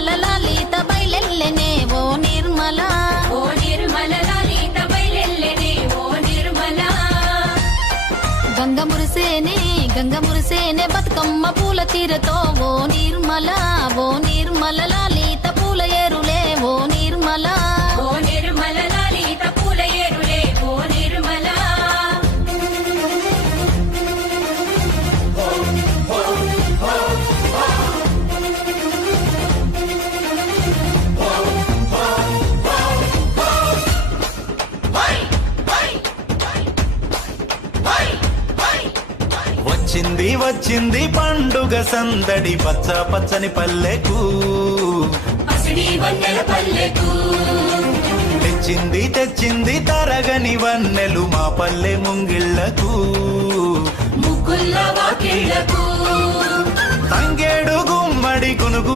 నిర్మల లలిత బయలెల్లెనే ఓ నిర్మల లలిత బయలెల్లెనే ఓ నిర్మల గంగ మురిసేనే బతుకమ్మ పూల తీరతో ఓ నిర్మల లలిత పూల ఏరులే ఓ నిర్మల లలిత పూల ఏరులే ఓ నిర్మల వచ్చింది పండుగ సందడి పచ్చ పచ్చని పల్లెకు పసిడి వన్నెల పల్లెకు తెచ్చింది తరగని వన్నెలు మా పల్లె ముంగిళ్లకు ముగ్గుల వాకిళ్లకు తంగేడు గుమ్మడి కొనుగు